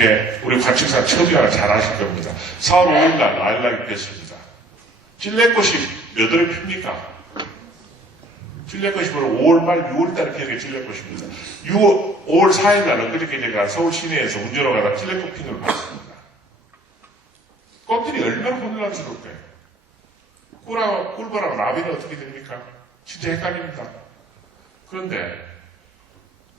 예, 우리 관측사 처비가 잘 아실 겁니다. 4월 5일날 라일락이 폈습니다. 찔레꽃이 몇 월에 핍니까? 찔레꽃이 바로 5월 말 6월 달에 피는 게 찔레꽃입니다. 5월 4일 날은 그렇게 제가 서울 시내에서 운전을 하다 찔레꽃 피는 걸 봤습니다. 꽃들이 얼마나 혼란스럽게. 꿀보랑 나비는 어떻게 됩니까? 진짜 헷갈립니다. 그런데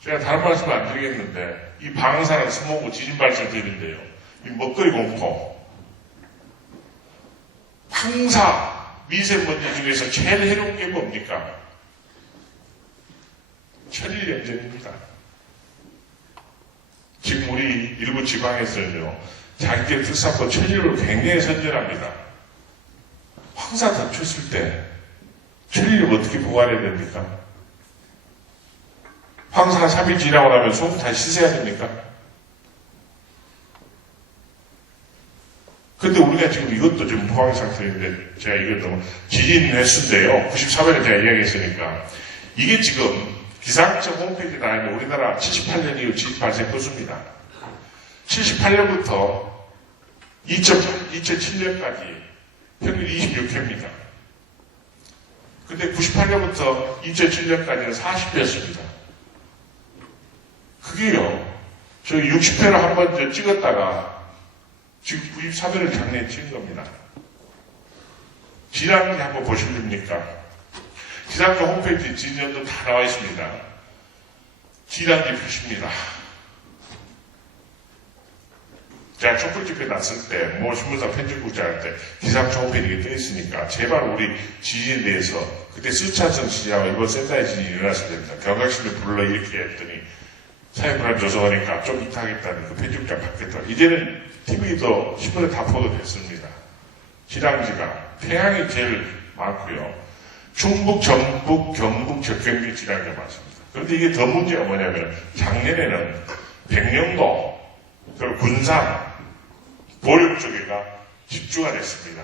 제가 다른 말씀을 안 드리겠는데 이 방사능 스모그 지진 발생들인데요. 이 먹거리 공포 황사 미세먼지 중에서 제일 해로운 게 뭡니까? 천일염전입니다. 지금 우리 일부 지방에서는요, 자기들 특산품 천일을 굉장히 선전합니다. 황사 덮쳤을 때 천일을 어떻게 보관해야 됩니까? 황사가 3일 지나고 나면 소금 다시 씻어야 됩니까? 근데 우리가 지금 이것도 좀 포항 상태인데, 제가 이걸 너무 지진 횟수인데요. 93회를 제가 이야기했으니까. 이게 지금 기상청 홈페이지에 나와있는 우리나라 78년 이후 지진 발생 건수입니다. 78년부터 2007년까지 평균 26회입니다. 근데 98년부터 2007년까지는 40회였습니다. 그게요, 저희 60회를 한번 찍었다가 지금 93회를 작년에 찍은 겁니다. 지난주 한번 보실랍니까? 기상청 홈페이지 지진연도 다 나와 있습니다. 지난주 표시입니다. 제가 촛불집회 났을 때, 신문사 편집국장 할 때 기상청 홈페이지에 떠 있으니까 제발 우리 지진에 대해서 그때 스촨성 지진하고 이번 센다이 지진이 일어났을 때입니다. 경각심을 불러 이렇게 했더니 사회문화 조성하니까 좀 이탈하겠다는 그 편집장 바뀌었다. 이제는 TV도 신문에 다 보도됐습니다. 지랑지가 태양이 제일 많고요. 충북, 전북, 경북, 적경지 지랑지가 많습니다. 그런데 이게 더 문제가 뭐냐면 작년에는 백령도, 그리고 군산, 보령 쪽에가 집중가 됐습니다.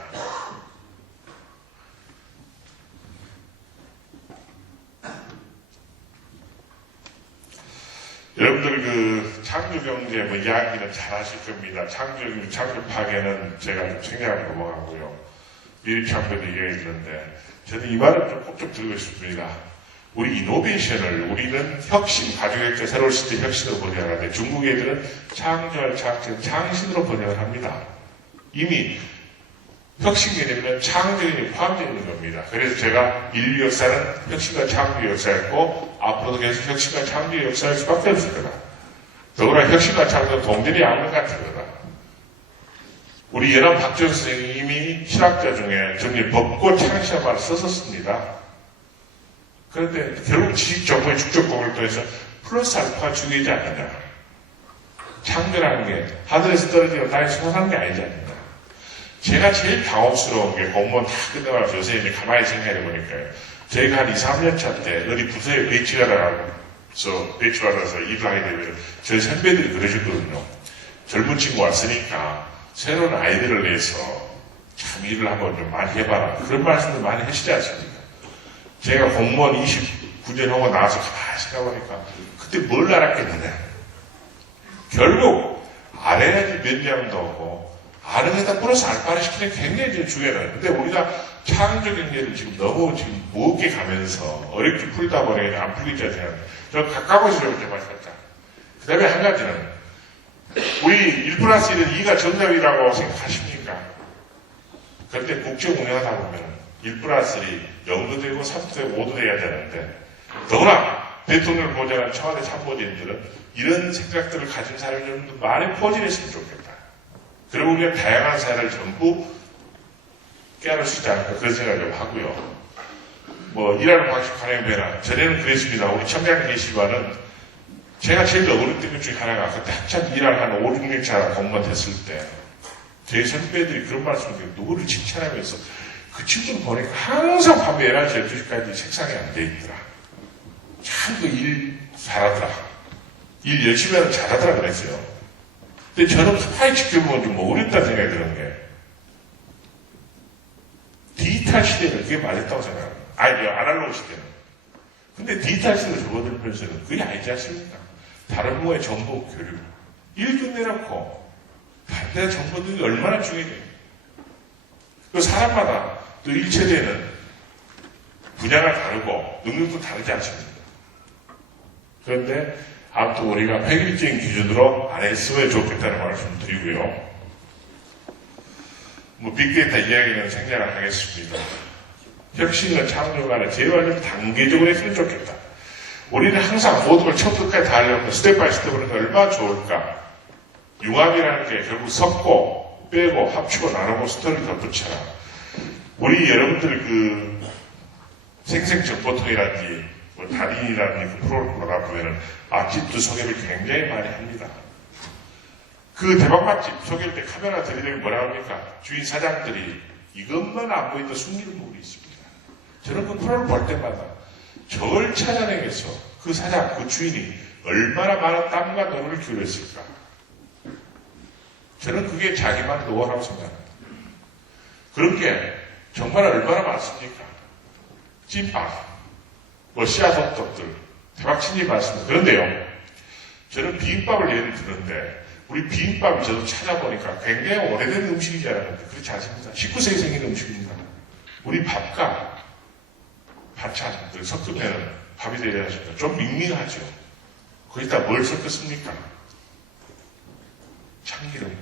여러분들 그 창조경제 이야기는 잘 하실 겁니다. 창조 파괴는 제가 좀 생략하고 넘어가고요. 미래창조도 이야기 드는데 저는 이 말을 꼭 좀 드리고 싶습니다. 우리 이노베이션을 우리는 혁신, 가족혁신, 새로운 시대 혁신으로 번역을 하는데 중국 애들은 창조할 창신으로 번역을 합니다. 이미 혁신 개념은 창조 개념이 포함되어 있는 겁니다. 그래서 제가 인류 역사는 혁신과 창조 역사였고 앞으로도 계속 혁신과 창조 역사일 수밖에 없을 거다. 더구나 혁신과 창조는 동전이 양면 같은 거다. 우리 연합 박지원 선생님이 실학자 중에 정리 법고 창시한 말을 썼었습니다. 그런데 결국 지식정보의 축적공을 통해서 플러스 알파가 중요하지 않느냐. 창조라는 게 하늘에서 떨어지고 땅에 솟아나는 게 아니지 않느냐. 제가 제일 당혹스러운 게 공무원 다 끝나고 요새 이제 가만히 생각해 보니까요. 저희가 한 2, 3년 차 때 어디 부서에 배치받아서 일을 하게 되면 저희 선배들이 그러셨거든요. 젊은 친구 왔으니까 새로운 아이디어를 내서 참 일을 한번 좀 많이 해봐라. 그런 말씀도 많이 하시지 않습니까? 제가 공무원 29년 하고 나와서 가만히 생각해보니까 그때 뭘 알았겠느냐. 결국 알아야지 면장도 오고 아는 데다 플러스 알파를 시키는 게 굉장히 중요해요. 근데 우리가 창조 경제를 지금 너무 지금 무겁게 가면서 어렵게 풀다 보니까 안 풀리지 않아요. 저 가까워서 이렇게 말씀했다. 그 다음에 한 가지는 우리 1+1은 2가 정답이라고 생각하십니까? 그런데 국정 운영하다 보면 1+1이 0도 되고 3도 되고 5도 돼야 되는데 더구나 대통령을 보좌하는 청와대 참모진들은 이런 생각들을 가진 사람이 좀 많이 포진했으면 좋겠다. 그리고 우리가 다양한 사회를 전부 깨알을 수 있지 않을까 그런 생각을 좀 하고요. 일하는 방식 관행 변화. 전에는 그랬습니다. 우리 청장 게시판은 제가 제일 어려웠던 것 중에 하나가 그때 한참 일하는 한 5, 6년 차 공무원 됐을 때 저희 선배들이 그런 말씀을 드리고 누구를 칭찬하면서 그 친구를 보니까 항상 밤 11시, 12시까지 책상에 앉아 있더라. 참 그 일 잘하더라. 일 열심히 하면 잘하더라 그랬어요. 근데 저는 가만히 지켜보면 좀 어렵다는 생각이 드는 게 디지털 시대는 그게 맞았다고 생각합니다. 아날로그 시대는. 근데 디지털 시대로 접어들면서는 그게 아니지 않습니까? 다른 뭐의 정보 교류, 일 끝내놓고 반대 정보들이 얼마나 중요해요. 그 사람마다 또 일체되는 분야가 다르고 능력도 다르지 않습니까? 그런데 아무튼 우리가 획일적인 기준으로 안 했으면 좋겠다는 말씀을 드리고요. 빅데이터 이야기는 생략을 하겠습니다. 혁신과 창조가 제일 완전 단계적으로 했으면 좋겠다. 우리는 항상 모든 걸 처음부터까지 다 하려면 스텝 바이 스텝으로 하는 게 얼마나 좋을까. 융합이라는 게 결국 섞고 빼고 합치고 나누고 스토리를 덧붙여라. 우리 여러분들 그 생생정보통이라든지 달인이라든지 그 프로그램 보다 보면은 맛집도 소개를 굉장히 많이 합니다. 그 대박맛집 소개할 때 카메라 들이대면 뭐라 합니까? 주인 사장들이 이것만 안 보이던 숨기는 부분이 있습니다. 저는 그 프로를 볼 때마다 저걸 찾아내면서 그 사장, 그 주인이 얼마나 많은 땀과 노력을 기울였을까. 저는 그게 자기만 노하라고 생각합니다. 그런 게 정말 얼마나 많습니까? 찐빵, 씨앗호떡들, 대박친이 많습니다. 그런데요, 저는 비빔밥을 예를 드는데, 우리 비빔밥이 저도 찾아보니까 굉장히 오래된 음식인 줄 알았는데, 그렇지 않습니다. 19세기 생긴 음식입니다. 우리 밥과 반찬들 섞으면 밥이 되지 않습니까? 좀 밍밍하죠. 거기다 뭘 섞었습니까? 참기름,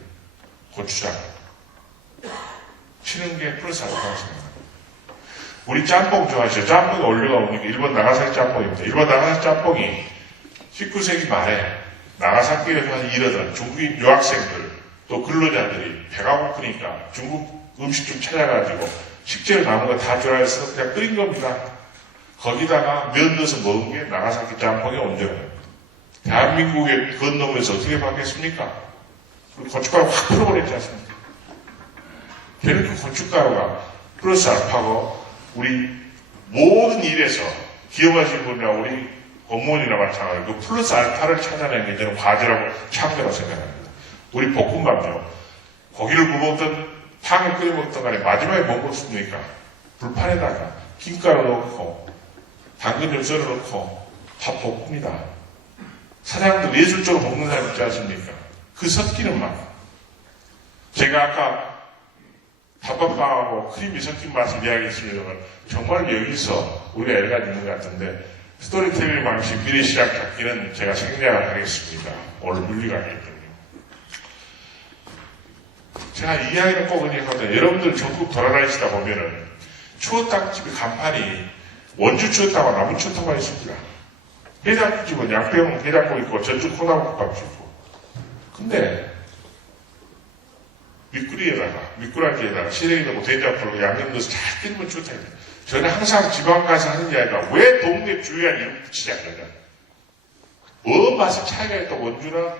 고추장, 치는 게 플러스 알파라고 생각합니다. 우리 짬뽕 좋아하시죠? 짬뽕이 원료가 뭡니까? 일본 나가사키 짬뽕입니다. 일본 나가사키 짬뽕이 19세기 말에 나가사키에 가서 일하던 중국인 유학생들 또 근로자들이 배가 고프니까 중국 음식 좀 찾아가지고 식재료 남은 거 다 좋아해서 그냥 끓인 겁니다. 거기다가 면 넣어서 먹은 게 나가사키 짬뽕의 원조예요. 대한민국에 건너면서 어떻게 바뀌었습니까? 고춧가루 확 풀어버렸지 않습니까? 결국 그 고춧가루가 플러스 알파고 우리 모든 일에서 기업하시는 분이나 우리 공무원이나 마찬가지로 그 플러스 알파를 찾아내는 게 저는 과제라고 창조라고 생각합니다. 우리 볶음밥요. 고기를 구워먹든 탕을 끓여 먹든 간에 마지막에 뭐 먹습니까? 불판에다가 김가루 넣고 당근 좀 썰어 넣고 밥 볶습니다. 사장님들 예술적으로 볶는 사람 있지 않습니까? 그 섞이는 맛. 제가 아까 단팥빵하고 크림이 섞인 맛을 이야기했습니다만 정말 여기서 우리가 애가 있는 것 같은데 스토리텔링 방식 미래 시작 잡기는 제가 생략을 하겠습니다. 오늘 물리가 아니기 때문에. 제가 이 이야기를 꼭 언급하거든요. 여러분들 전국 돌아다니시다 보면은 추어탕집의 간판이 원주 추어탕과 남부 추어탕만 있습니다. 해장국집은 양평 해장국 있고 전주 콩나물국밥집 있고. 근데 미꾸라지에다가 시래기 넣고 된장풀고 양념 넣어서 잘 끓이면 추어탕입니다. 저는 항상 지방 가서 하는 이야기가 왜 동네 주위에 이름 붙이지 않느냐. 맛의 차이가 있다 원주나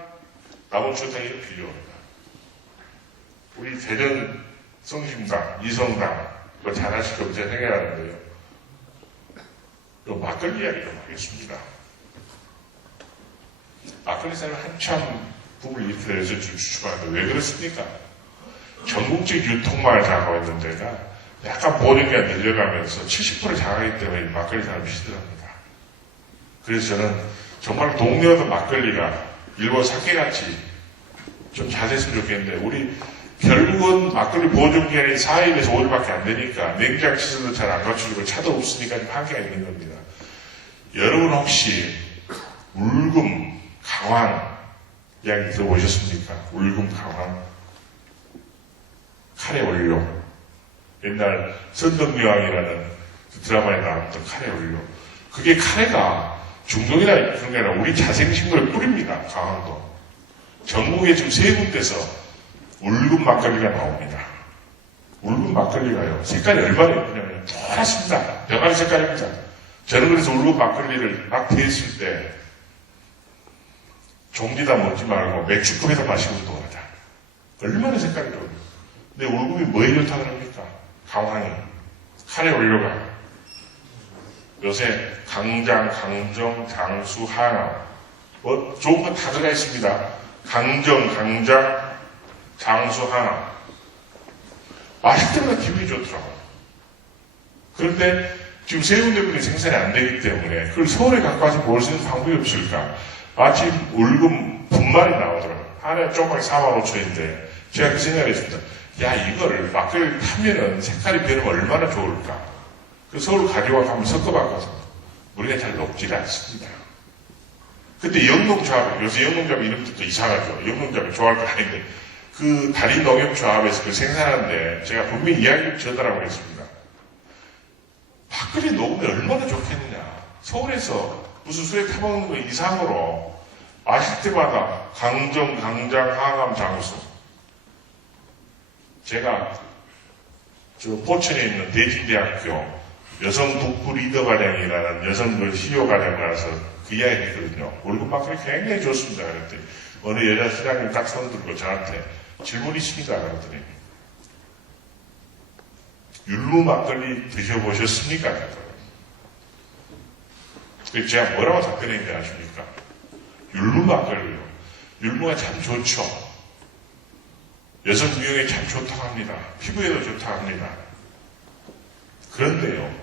남원 추어탕이 필요합니다. 우리 대전 성심당, 이성당 그거 잘하실 겁니다. 제가 생각하는데요. 요 막걸리 이야기 좀 하겠습니다. 막걸리 사람이 한참 붐을 일으켜서 주축하는데 왜 그렇습니까? 전국적 유통망을 장악하고 있는 데가 약간 보증기가 늘려가면서 70% 장악하기 때문에 막걸리 사람이 시들합니다. 그래서 저는 정말 동네어도 막걸리가 일본 사케같이 좀 잘됐으면 좋겠는데 우리 결국은 막걸리 보증기한이 4일에서 5일밖에 안 되니까 냉장 시설도 잘 안 갖추고 차도 없으니까 좀 한계가 있는 겁니다. 여러분 혹시 울금, 강황 이야기 들어보셨습니까? 울금, 강황 카레 원료. 옛날 선덕여왕이라는 드라마에 나왔던 카레 원료. 그게 카레가 중동이나 그런 게 아니라 우리 자생식물을 뿌립니다. 강황도. 전국에 지금 3군데서 울금 막걸리가 나옵니다. 울금 막걸리가요. 색깔이 얼마나 예쁘냐면 노랗습니다. 병아리 색깔입니다. 저는 그래서 울금 막걸리를 막 대했을 때 종지다 먹지 말고 맥주컵에다 마시고 도하자. 얼마나 색깔이 좋아요. 근데 울금이 뭐에 좋다고 합니까? 강황이. 카레 원료가. 요새 강장, 강정, 장수, 항암. 좋은 거 다 들어가 있습니다. 강정, 강장, 장수, 항암. 마실 때마다 기분이 좋더라고요. 그런데 지금 세 군데분이 생산이 안 되기 때문에 그걸 서울에 갖고 와서 먹을 수 있는 방법이 없을까? 마침 울금 분말이 나오더라고요. 안에 조금만 45,000원인데 제가 그 생각을 했습니다. 야, 이거를 막걸리 타면은 색깔이 변하면 얼마나 좋을까. 그 서울 가져와 한번 섞어봤거든요. 우리가 잘 녹질 않습니다. 그때 영농조합, 요새 영농조합 이름도 이상하죠. 영농조합이 좋아할 거 아닌데, 그 다리농협조합에서 그 생산하는데 제가 분명히 이야기를 전하라고 했습니다. 막걸리 녹으면 얼마나 좋겠느냐. 서울에서 무슨 술에 타먹는 거 이상으로 마실 때마다 강정, 강장, 항암, 장수. 제가 저 포천에 있는 대진대학교 여성 북부 리더 과장이라는 여성 그 CEO 과장을 가서 그 이야기 했거든요. 월급 막걸리 굉장히 좋습니다. 그랬더니 어느 여자 시장님 딱 손 들고 저한테 질문 있습니다. 그랬더니 율무 막걸리 드셔보셨습니까? 그래서 제가 뭐라고 답변했는지 아십니까? 율무 막걸리요. 율무가 참 좋죠. 여성 미용에 참 좋다고 합니다. 피부에도 좋다고 합니다. 그런데요,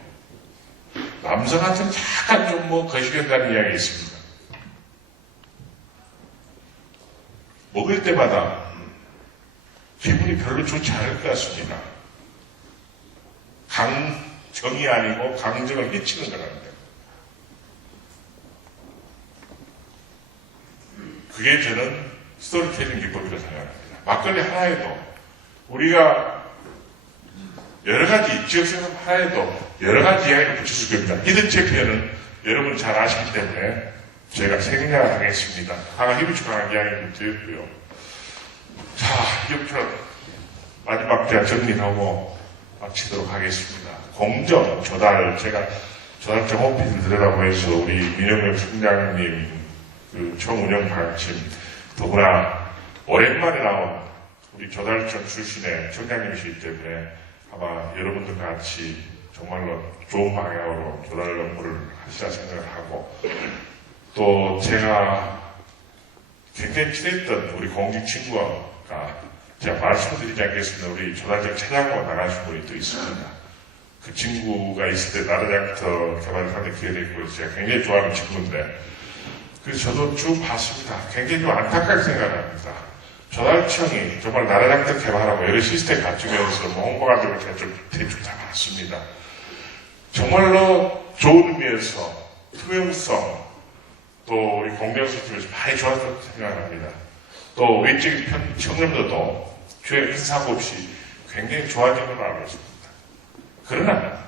남성한테는 약간 좀 거시기한다는 이야기가 있습니다. 먹을 때마다 기분이 별로 좋지 않을 것 같습니다. 강정이 아니고 강정을 해치는 거랍니다. 그게 저는 스토리텔링 기법이라고 생각합니다. 막걸리 하나에도 우리가 여러 가지 지역생활 하나에도 여러 가지 이야기를 붙일 수 있습니다. 히든 챔피언은 여러분 잘 아시기 때문에 제가 생략을 하겠습니다. 하나 힘이 축하한 이야기를 드렸고요. 자, 이제부터 마지막 제가 정리하고 마치도록 하겠습니다. 공정, 조달, 제가 조달청 홈페이지를 들여다보면서 우리 민영명 총장님 그 총운영 방침 더구나 오랜만에 나온 우리 조달청 출신의 총장님이시기 때문에 아마 여러분들과 같이 정말로 좋은 방향으로 조달 업무를 하시라 생각을 하고 또 제가 굉장히 친했던 우리 공직 친구가 제가 말씀드리지 않겠습니다. 우리 조달청 차장으로 나가신 분이 또 있습니다. 그 친구가 있을 때 나르장터 개발하는 기회가 있고 제가 굉장히 좋아하는 친구인데 그래서 저도 쭉 봤습니다. 굉장히 좀 안타깝게 생각합니다. 조달청이 정말 나라장터 개발하고 여러 시스템 갖추면서 홍보 과정을 제가 좀 대충 다 봤습니다. 정말로 좋은 의미에서 투명성 또 우리 공정수준에서 많이 좋았다고 생각합니다. 또 외적인 청렴도도 주요 인사고 없이 굉장히 좋아진 걸로 알고 있습니다. 그러나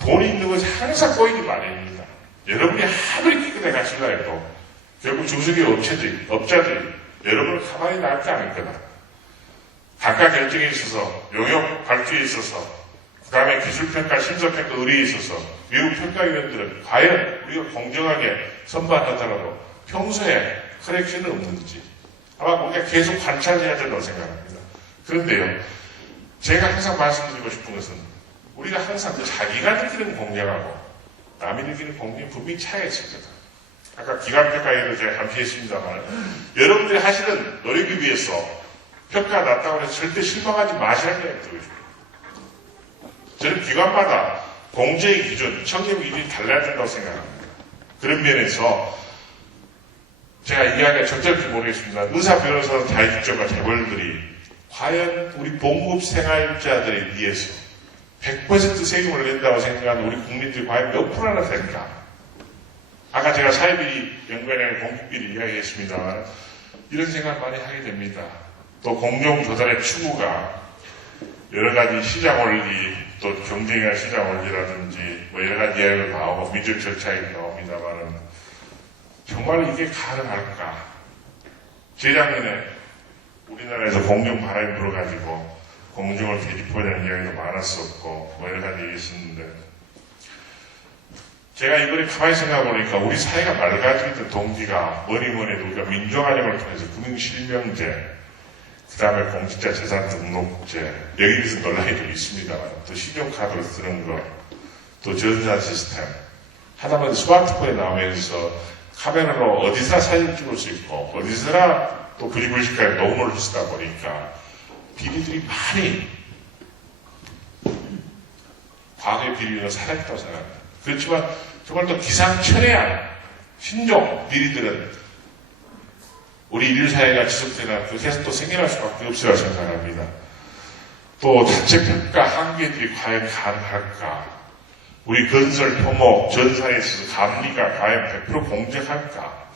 돈이 있는 것이 항상 꼬이기 마련입니다. 여러분이 아무리 깨끗하게 가실라 해도 결국 중소기업 업자들이 여러분을 가만히 놔두지 않을 거다. 단가 결정에 있어서 용역 발주에 있어서 그 다음에 기술평가, 심사평가 의뢰에 있어서 외국 평가위원들은 과연 우리가 공정하게 선발하더라도 평소에 커렉션은 없는지 아마 우리가 계속 관찰해야 된다고 생각합니다. 그런데요, 제가 항상 말씀드리고 싶은 것은 우리가 항상 자기가 느끼는 공정하고 남이 느끼는 공정이 분명히 차이가 있습니다. 아까 기관평가에도 제가 감시했습니다만 여러분들이 하시는 노력을 위해서 평가 낮다고 해서 절대 실망하지 마시라는 이야기 들어주고 저는 기관마다 공정의 기준, 청렴 기준이 달라야 된다고 생각합니다. 그런 면에서 제가 이야기가 적절할지 모르겠습니다. 의사, 변호사, 자율주점과 재벌들이 과연 우리 봉급 생활자들에 비해서 100% 세금을 낸다고 생각하는 우리 국민들이 과연 몇 프로나 될까? 아까 제가 사회비리 연구원의 공직비리 이야기했습니다만 이런 생각 많이 하게 됩니다. 또 공정조달의 추구가 여러 가지 시장 원리 또 경쟁이나 시장 원리라든지 뭐 여러 가지 이야기가 나오고 민족 절차가 나옵니다만은 정말 이게 가능할까? 재작년에 우리나라에서 공정 바람이 불어가지고 공정을 되짚어내는 이야기도 많았었고 뭐 여러 가지 있었는데 제가 이번에 가만히 생각해보니까 우리 사회가 맑아지던 동기가 뭐니 해도 우리가 민주화정을 통해서 금융실명제 그 다음에 공직자 재산 등록제 여기에서 논란이 좀 있습니다만 또 신용카드를 쓰는 것 또 전산 시스템 하다못해 스마트폰에 나오면서 카메라로 어디서나 사진 찍을 수 있고 어디서나 또 부지불식하게 녹음을 쓰다 보니까 비리들이 많이 과거의 비리는 사라졌다고 생각합니다. 그렇지만 정말 또 기상천외한 신종 비리들은 우리 인류사회가 지속되는 그 계속 또 생겨날 수밖에 없으리라 생각합니다. 또 자체평가 한계들이 과연 가능할까? 우리 건설, 토목, 전사에 있어서 감리가 과연 100% 공정할까?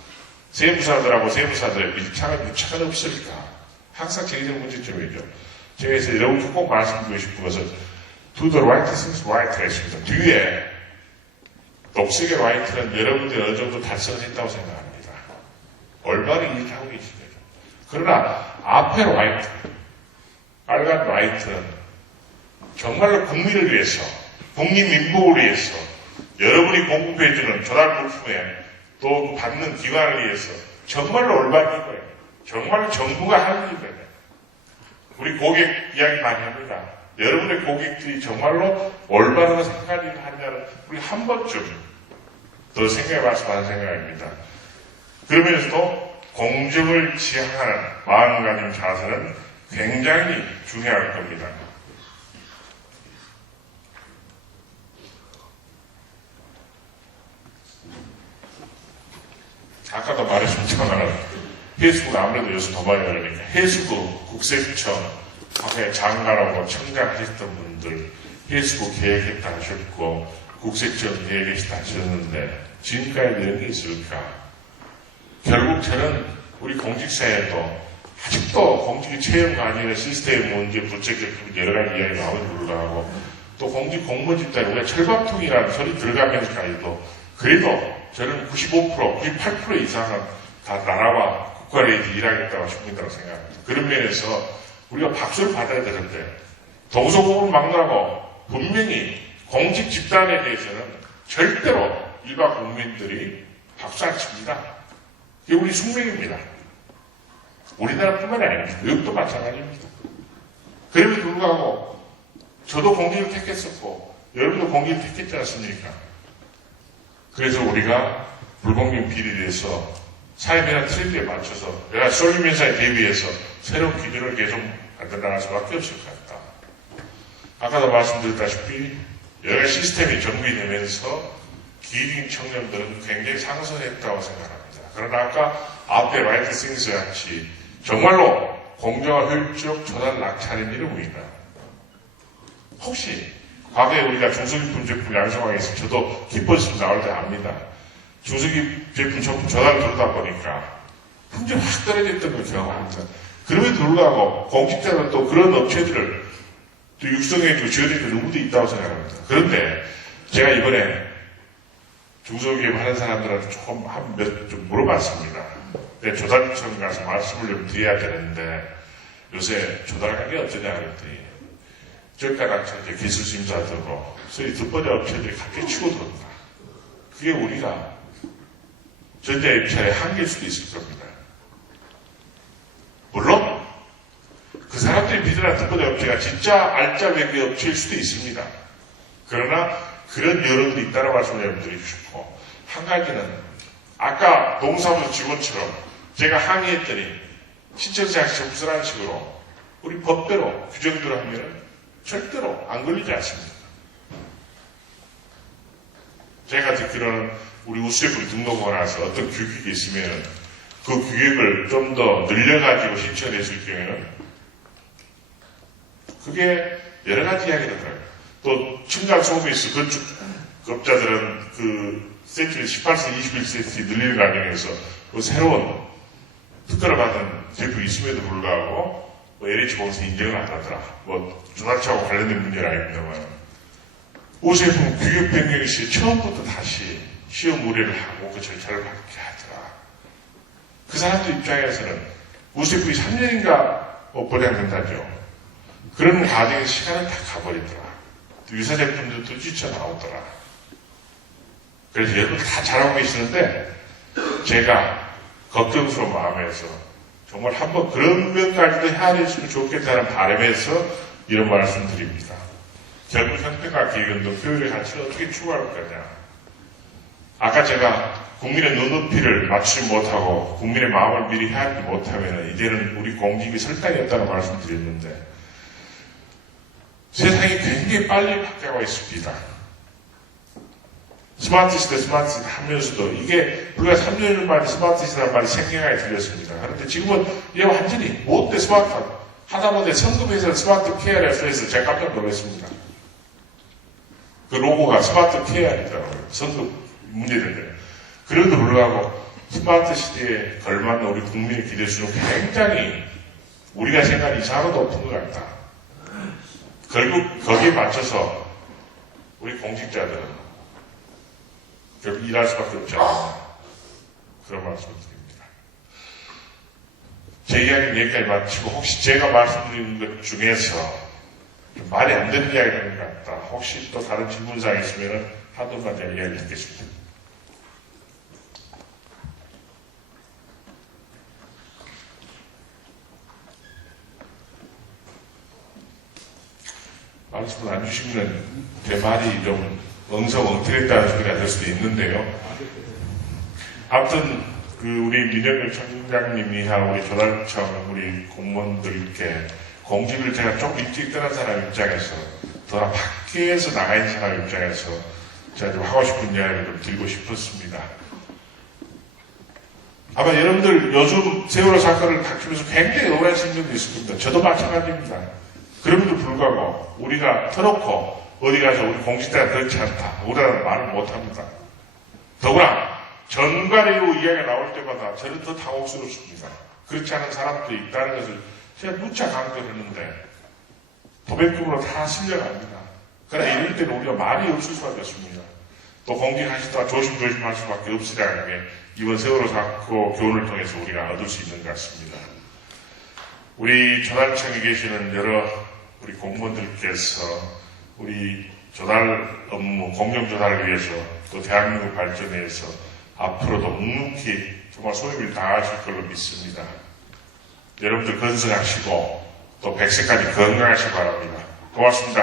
세무사들하고 세무사들의 밀착은 유착은 없을까? 항상 제기되는 문제점이죠. 제가 그래서 여러분께 꼭 말씀드리고 싶은 것은 Do the right things right 했습니다. 뒤에 녹색의 right는 여러분들이 어느 정도 달성했다고 생각합니다. 얼마나 일을 하고 계시죠. 그러나 앞에 right, 빨간 right는 정말로 국민을 위해서, 국민민복을 위해서, 여러분이 공급해주는 조달 물품에 또 받는 기관을 위해서 정말로 올바른 거예요. 정말로 정부가 하는 일이에요. 우리 고객 이야기 많이 합니다. 여러분의 고객들이 정말로 올바른 생각을 하냐는 우리 한 번쯤 더 생각해봐서 하는 생각입니다. 그러면서도 공정을 지향하는 마음가짐 자세는 굉장히 중요할 겁니다. 아까도 말했습니다만 해수부 아무래도 요새 더 많이 그러니까 해수부 국세청 과거에 장관하고 청장 하셨던 분들 해수부 계획했다 하셨고 국세청 계획했다 하셨는데 지금까지 이런 게 있을까? 결국 저는 우리 공직사에도 아직도 공직 채용 관련의 시스템 문제, 부채격 여러 가지 이야기 나오는 불구하고 또 공직 공무원 집단이 우리가 철밥통이라는 소리 들어가면서까지도 그래도 저는 95%, 98% 이상은 다 나라와 국가를 위해서 일하겠다고 싶은다고 생각합니다. 그런 면에서 우리가 박수를 받아야 되는데 동서고를 막론하고 분명히 공직 집단에 대해서는 절대로 일반 국민들이 박수 안 칩니다. 이게 우리 숙명입니다. 우리나라뿐만이 아닙니다. 미국도 마찬가지입니다. 그럼에도 불구하고 저도 공직을 택했었고 여러분도 공직을 택했지 않습니까? 그래서 우리가 불공정 비리에 대해서 사회변화 트렌드에 맞춰서 내가 쏠리면서에 대비해서 새로운 기준을 계속 만들어나갈 수밖에 없을 것 같다. 아까도 말씀드렸다시피 여러 시스템이 정비되면서 기린 청년들은 굉장히 상승했다고 생각합니다. 그러나 아까 앞에 라이트 싱스 같이 정말로 공정화 효율적 조달 낙찰의 이름입니다. 혹시 과거에 우리가 중소기품 제품 양성하기 위해서 저도 기뻐서 나올 때 압니다. 중소기품 제품 조달 들어다 보니까 품질이 확 떨어졌던 걸 경험합니다. 그럼에도 불구하고 공직자는 또 그런 업체들을 또 육성해주고 지원해주는 누구도 있다고 생각합니다. 그런데 제가 이번에 중소기업 하는 사람들한테 조금 좀 물어봤습니다. 조달청 가서 말씀을 좀 드려야 되는데 요새 조달하는 게 어쩌냐 그랬더니 저가락처 기술심사들로 소위 뒷번째 업체들이 각기 치고 들어온다. 그게 우리가 전자입찰의 한계일 수도 있을 겁니다. 물론 그 사람들이 비전한 뒷번째 업체가 진짜 알짜 외계 업체일 수도 있습니다. 그러나 그런 여론들이 있다는 말씀을 여러분들이 주셨고 한 가지는 아까 동사무소 직원처럼 제가 항의했더니 신청사항 접수라는 식으로 우리 법대로 규정대로 하면 절대로 안 걸리지 않습니다. 제가 듣기로는 우리 우수협을 등록하고 나서 어떤 규격이 있으면 그 규격을 좀 더 늘려가지고 신청을 했을 경우에는 그게 여러 가지 이야기를 들어요. 또 층간소음에서 건축업자들은 그 센티를 18cm, 21cm 늘리는 과정에서 그 새로운 특허를 받은 제품이 있음에도 불구하고 LH공에서 인정을 안 하더라. 조달차하고 관련된 문제는 아닙니다만 우수제품 규격 변경이 시 처음부터 다시 시험 의뢰를 하고 그 절차를 밟게 하더라. 그 사람들 입장에서는 우수제품이 3년인가 보장된다죠. 그런 과정의 시간은 다 가버리더라. 유사 제품들도 뛰쳐나오더라. 그래서 여러분 다 잘하고 계시는데 제가 걱정스러운 마음에서 정말 한번 그런 면까지도 헤아렸으면 좋겠다는 바람에서 이런 말씀 드립니다. 결국 형평과 기획은도 효율의 가치를 어떻게 추구할 거냐. 아까 제가 국민의 눈높이를 맞추지 못하고 국민의 마음을 미리 헤아리지 못하면 이제는 우리 공직이 설탕이 없다는 말씀 드렸는데 세상이 굉장히 빨리 바뀌고 있습니다. 스마트 시대 하면서도 이게 불과 3년 만에 스마트 시대라는 말이 생경하게 들렸습니다. 그런데 지금은 이게 완전히 못돼 스마트 하다 보니 성급해서 스마트 KR에서 해서 제가 깜짝 놀랐습니다. 그 로고가 스마트 KR이더라고요. 성급 문제들. 그래도 불구하고 스마트 시대에 걸맞는 우리 국민의 기대수는 굉장히 우리가 생각한 이상으로 높은 것 같다. 결국 거기에 맞춰서 우리 공직자들은 결국 일할 수밖에 없지 않나 그런 말씀을 드립니다. 제 이야기는 여기까지 마치고 혹시 제가 말씀드린 것 중에서 좀 말이 안 되는 이야기가 있는 것 같다. 혹시 또 다른 질문사항이 있으면 한번만 제가 이야기 듣겠습니다. 말씀을 안 주시면 제 말이 좀 엉성엉터했다는 소리가 될 수도 있는데요. 아무튼 우리 민혁일 청장님이 한 우리 조달청 우리 공무원들께 공직을 제가 좀 일찍 떠난 사람 입장에서 더 밖에서 나가 있는 사람 입장에서 제가 좀 하고 싶은 이야기를 좀 드리고 싶었습니다. 아마 여러분들 요즘 세월호 사건을 다큐면서 굉장히 억울하신 분도 있을 겁니다. 저도 마찬가지입니다. 그럼에도 불구하고 우리가 터놓고 어디 가서 우리 공직자가 그렇지 않다. 우리라는 말을 못합니다. 더구나 전과례후 이야기가 나올 때마다 저는 더 당혹스럽습니다. 그렇지 않은 사람도 있다는 것을 제가 누차 강조했는데 도배금으로 다 실려갑니다. 그러나 이럴 때는 우리가 말이 없을 수밖에 없습니다. 또 공직하시다가 조심조심할 수밖에 없으라는 게 이번 세월호 사건 교훈을 통해서 우리가 얻을 수 있는 것 같습니다. 우리 조달청에 계시는 여러 우리 공무원들께서 우리 조달 업무, 공정 조달을 위해서 또 대한민국 발전에 위해서 앞으로도 묵묵히 정말 소임을 다하실 걸로 믿습니다. 여러분들 건승하시고 또 100세까지 건강하시기 바랍니다. 고맙습니다.